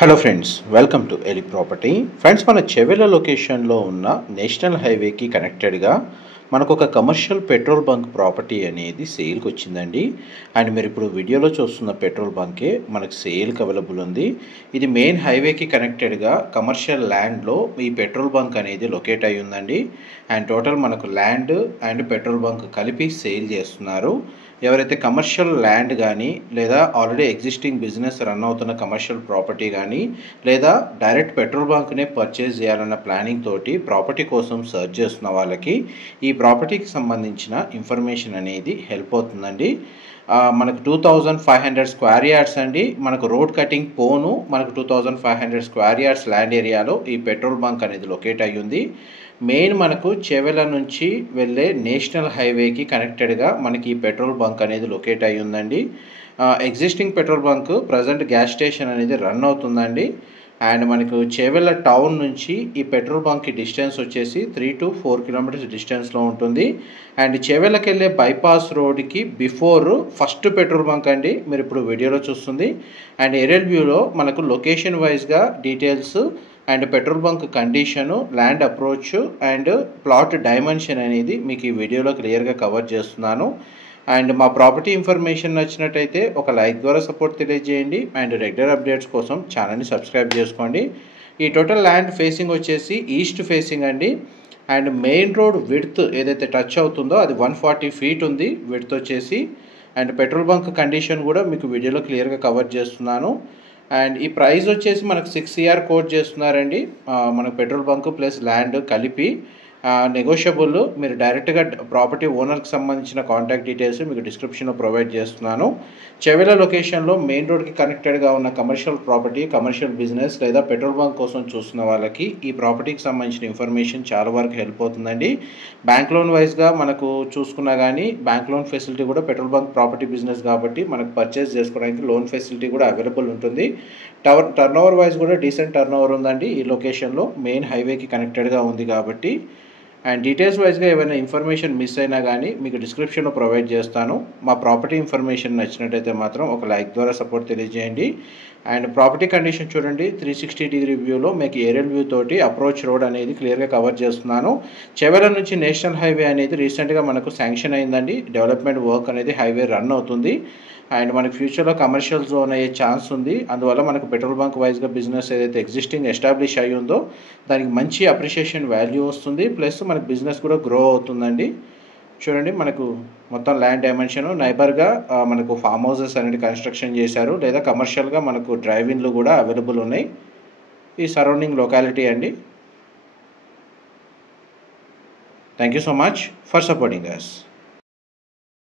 Hello friends, welcome to Eli Property. Friends, మన చెవెల లొకేషన్లో ఉన్న నేషనల్ హైవేకి కనెక్టెడ్గా మనకు ఒక కమర్షియల్ పెట్రోల్ బంక్ ప్రాపర్టీ అనేది సేల్కి వచ్చిందండి. అండ్ మీరు ఇప్పుడు వీడియోలో చూస్తున్న పెట్రోల్ బంకే మనకు సేల్కి అవైలబుల్ ఉంది. ఇది మెయిన్ హైవేకి కనెక్టెడ్గా కమర్షియల్ ల్యాండ్లో ఈ పెట్రోల్ బంక్ అనేది లొకేట్ అయి ఉందండి. అండ్ టోటల్ మనకు ల్యాండ్ అండ్ పెట్రోల్ బంక్ కలిపి సేల్ చేస్తున్నారు. ఎవరైతే కమర్షియల్ ల్యాండ్ కానీ లేదా ఆల్రెడీ ఎగ్జిస్టింగ్ బిజినెస్ రన్ అవుతున్న కమర్షియల్ ప్రాపర్టీ కానీ లేదా డైరెక్ట్ పెట్రోల్ బంక్నే పర్చేజ్ చేయాలన్న ప్లానింగ్ తోటి ప్రాపర్టీ కోసం సర్చ్ చేస్తున్న వాళ్ళకి ఈ ప్రాపర్టీకి సంబంధించిన ఇన్ఫర్మేషన్ అనేది హెల్ప్ అవుతుందండి. మనకు 2500 స్క్వేర్ యార్డ్స్ అండి. మనకు రోడ్ కటింగ్ పోను మనకు 2500 స్క్వేర్ యార్డ్స్ ల్యాండ్ ఏరియాలో ఈ పెట్రోల్ బంక్ అనేది లొకేట్ అయ్యి ఉంది. మెయిన్ మనకు చెవెల నుంచి వెళ్ళే నేషనల్ హైవేకి కనెక్టెడ్గా మనకి ఈ పెట్రోల్ బంక్ అనేది లొకేట్ అయ్యి ఉందండి. Existing petrol bunk present gas station అనేది రన్ అవుతుందండి. అండ్ మనకు చెవెల టౌన్ నుంచి ఈ పెట్రోల్ బంక్కి డిస్టెన్స్ వచ్చేసి 3 to 4 కిలోమీటర్స్ డిస్టెన్స్లో ఉంటుంది. అండ్ చెవెలకి వెళ్ళే బైపాస్ రోడ్కి బిఫోర్ ఫస్ట్ పెట్రోల్ బంక్ అండి మీరు ఇప్పుడు వీడియోలో చూస్తుంది. అండ్ ఏరియల్ వ్యూలో మనకు లొకేషన్ వైజ్గా details and petrol bunk condition, land approach and plot dimension అనేది మీకు ఈ వీడియోలో క్లియర్గా కవర్ చేస్తున్నాను. అండ్ మా ప్రాపర్టీ ఇన్ఫర్మేషన్ నచ్చినట్టయితే ఒక లైక్ ద్వారా సపోర్ట్ తెలియజేయండి. అండ్ రెగ్యులర్ అప్డేట్స్ కోసం ఛానల్ని సబ్స్క్రైబ్ చేసుకోండి. ఈ టోటల్ ల్యాండ్ ఫేసింగ్ వచ్చేసి ఈస్ట్ ఫేసింగ్ అండి. అండ్ మెయిన్ రోడ్ విడ్త్ ఏదైతే టచ్ అవుతుందో అది 140 feet ఉంది విడ్త్ వచ్చేసి. అండ్ పెట్రోల్ బంక్ కండిషన్ కూడా మీకు వీడియోలో క్లియర్గా కవర్ చేస్తున్నాను. అండ్ ఈ ప్రైస్ వచ్చేసి మనకు 6 CR కోట్ చేస్తున్నారండి. మనకు పెట్రోల్ బంక్ ప్లస్ ల్యాండ్ కలిపి నెగోషియబుల్. మీరు డైరెక్ట్గా ప్రాపర్టీ ఓనర్కి సంబంధించిన కాంటాక్ట్ డీటెయిల్స్ మీకు డిస్క్రిప్షన్లో ప్రొవైడ్ చేస్తున్నాను. చెవెల లొకేషన్లో మెయిన్ రోడ్కి కనెక్టెడ్గా ఉన్న కమర్షియల్ ప్రాపర్టీ, కమర్షియల్ బిజినెస్ లేదా పెట్రోల్ బంక్ కోసం చూస్తున్న వాళ్ళకి ఈ ప్రాపర్టీకి సంబంధించిన ఇన్ఫర్మేషన్ చాలా వరకు హెల్ప్ అవుతుందండి. బ్యాంక్ లోన్ వైజ్గా మనకు చూసుకున్నా కానీ బ్యాంక్ లోన్ ఫెసిలిటీ కూడా పెట్రోల్ బంక్ ప్రాపర్టీ బిజినెస్ కాబట్టి మనకు పర్చేస్ చేసుకోవడానికి లోన్ ఫెసిలిటీ కూడా అవైలబుల్ ఉంటుంది. టర్న్ ఓవర్ వైజ్ కూడా డీసెంట్ టర్న్ ఓవర్ ఉందండి ఈ లొకేషన్లో. మెయిన్ హైవేకి కనెక్టెడ్గా ఉంది కాబట్టి. అండ్ డీటెయిల్స్ వైజ్గా ఏమైనా ఇన్ఫర్మేషన్ మిస్ అయినా కానీ మీకు డిస్క్రిప్షన్లో ప్రొవైడ్ చేస్తాను. మా ప్రాపర్టీ ఇన్ఫర్మేషన్ నచ్చినట్టయితే మాత్రం ఒక లైక్ ద్వారా సపోర్ట్ తెలియజేయండి. అండ్ ప్రాపర్టీ కండిషన్ చూడండి, 360 వ్యూలో మీకు ఏరియల్ వ్యూ తోటి అప్రోచ్ రోడ్ అనేది క్లియర్గా కవర్ చేస్తున్నాను. చెవెల నుంచి నేషనల్ హైవే అనేది రీసెంట్గా మనకు శాంక్షన్ అయిందండి. డెవలప్మెంట్ వర్క్ అనేది హైవే రన్ అవుతుంది. అండ్ మనకు ఫ్యూచర్లో కమర్షియల్ జోన్ అయ్యే ఛాన్స్ ఉంది. అందువల్ల మనకు పెట్రోల్ బంక్ వైజ్గా బిజినెస్ ఏదైతే ఎగ్జిస్టింగ్ ఎస్టాబ్లిష్ అయ్యి ఉందో దానికి మంచి అప్రిషియేషన్ వాల్యూ వస్తుంది. ప్లస్ మనకు బిజినెస్ కూడా గ్రో అవుతుందండి. చూడండి, మనకు మొత్తం ల్యాండ్ డైమెన్షన్ నైబర్గా మనకు ఫామ్ హౌసెస్ అనేది కన్స్ట్రక్షన్ చేశారు, లేదా కమర్షియల్గా మనకు డ్రైవ్ ఇన్లు కూడా అవైలబుల్ ఉన్నాయి. ఈ సరౌండింగ్ లొకాలిటీ అండి. Thank you so much for supporting us.